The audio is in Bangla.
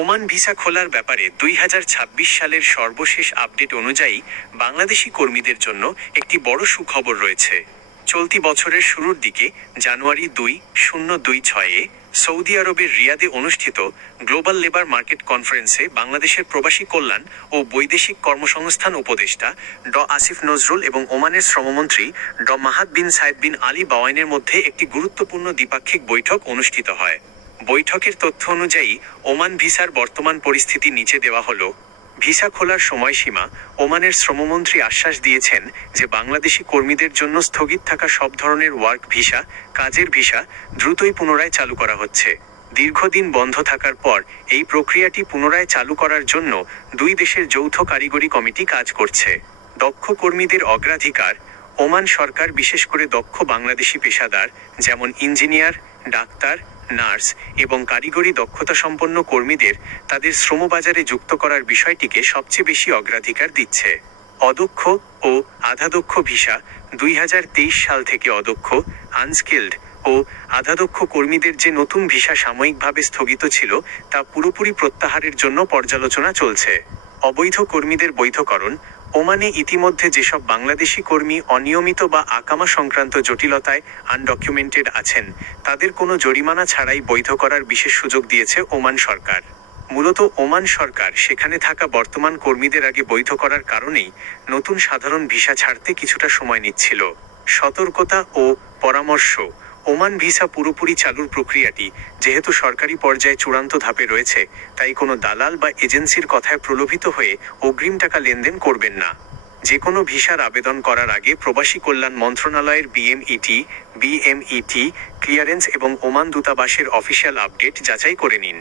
ওমান ভিসা খোলার ব্যাপারে 2026 সালের সর্বশেষ আপডেট অনুযায়ী বাংলাদেশি কর্মীদের জন্য একটি বড় সুখবর রয়েছে। চলতি বছরের শুরুর দিকে জানুয়ারি 2026-এ সৌদি আরবের রিয়াদে অনুষ্ঠিত গ্লোবাল লেবার মার্কেট কনফারেন্সে বাংলাদেশের প্রবাসী কল্যাণ ও বৈদেশিক কর্মসংস্থান উপদেষ্টা আসিফ নজরুল এবং ওমানের শ্রমমন্ত্রী মাহাদ বিন সায়েদ বিন আলী বাওয়াইনের মধ্যে একটি গুরুত্বপূর্ণ দ্বিপাক্ষিক বৈঠক অনুষ্ঠিত হয়। বৈঠকের তথ্য অনুযায়ী ওমান ভিসার বর্তমান পরিস্থিতি নিচে দেওয়া হলো। ভিসা খোলার সময়সীমা ওমানের শ্রমমন্ত্রী আশ্বাস দিয়েছেন যে বাংলাদেশি কর্মীদের জন্য স্থগিত থাকা সব ধরনের ওয়ার্ক ভিসা, কাজের ভিসা দ্রুতই পুনরায় চালু করা হচ্ছে। দীর্ঘদিন বন্ধ থাকার পর এই প্রক্রিয়াটি পুনরায় চালু করার জন্য দুই দেশের যৌথ কারিগরি কমিটি কাজ করছে। দক্ষ কর্মীদের অগ্রাধিকার ওমান সরকার বিশেষ করে দক্ষ বাংলাদেশি পেশাদার যেমন ইঞ্জিনিয়ার, ডাক্তার, নার্স এবং কারিগরি দক্ষতা সম্পন্ন কর্মীদের তাদের শ্রমবাজারে যুক্ত করার বিষয়টিকে সবচেয়ে বেশি অগ্রাধিকার দিচ্ছে। অদক্ষ ও আধাদক্ষ ভিসা 2023 সাল থেকে অদক্ষ, আনস্কিলড ও আধাদক্ষ কর্মীদের যে নতুন ভিসা সাময়িকভাবে স্থগিত ছিল তা পুরোপুরি প্রত্যাহারের জন্য পর্যালোচনা চলছে। অবৈধ কর্মীদের বৈধকরণ ওমানে ইতিমধ্যে যেসব বাংলাদেশি কর্মী অনিয়মিত বা আকামা সংক্রান্ত জটিলতায় আনডকুমেন্টেড আছেন তাদের কোনো জরিমানা ছাড়াই বৈধ করার বিশেষ সুযোগ দিয়েছে ওমান সরকার। মূলত ওমান সরকার সেখানে থাকা বর্তমান কর্মীদের আগে বৈধ করার কারণেই নতুন সাধারণ ভিসা ছাড়তে কিছুটা সময় নিচ্ছিল। সতর্কতা ও পরামর্শ ওমান ভিসা পুরোপুরি চালুর প্রক্রিয়াটি যেহেতু সরকারি পর্যায়ে চূড়ান্ত ধাপে রয়েছে, তাই কোনো দালাল বা এজেন্সির কথায় প্রলোভিত হয়ে অগ্রিম টাকা লেনদেন করবেন না। যে কোনো ভিসার আবেদন করার আগে প্রবাসী কল্যাণ মন্ত্রণালয়ের বিএমইটি ক্লিয়ারেন্স এবং ওমান দূতাবাসের অফিসিয়াল আপডেট যাচাই করে নিন।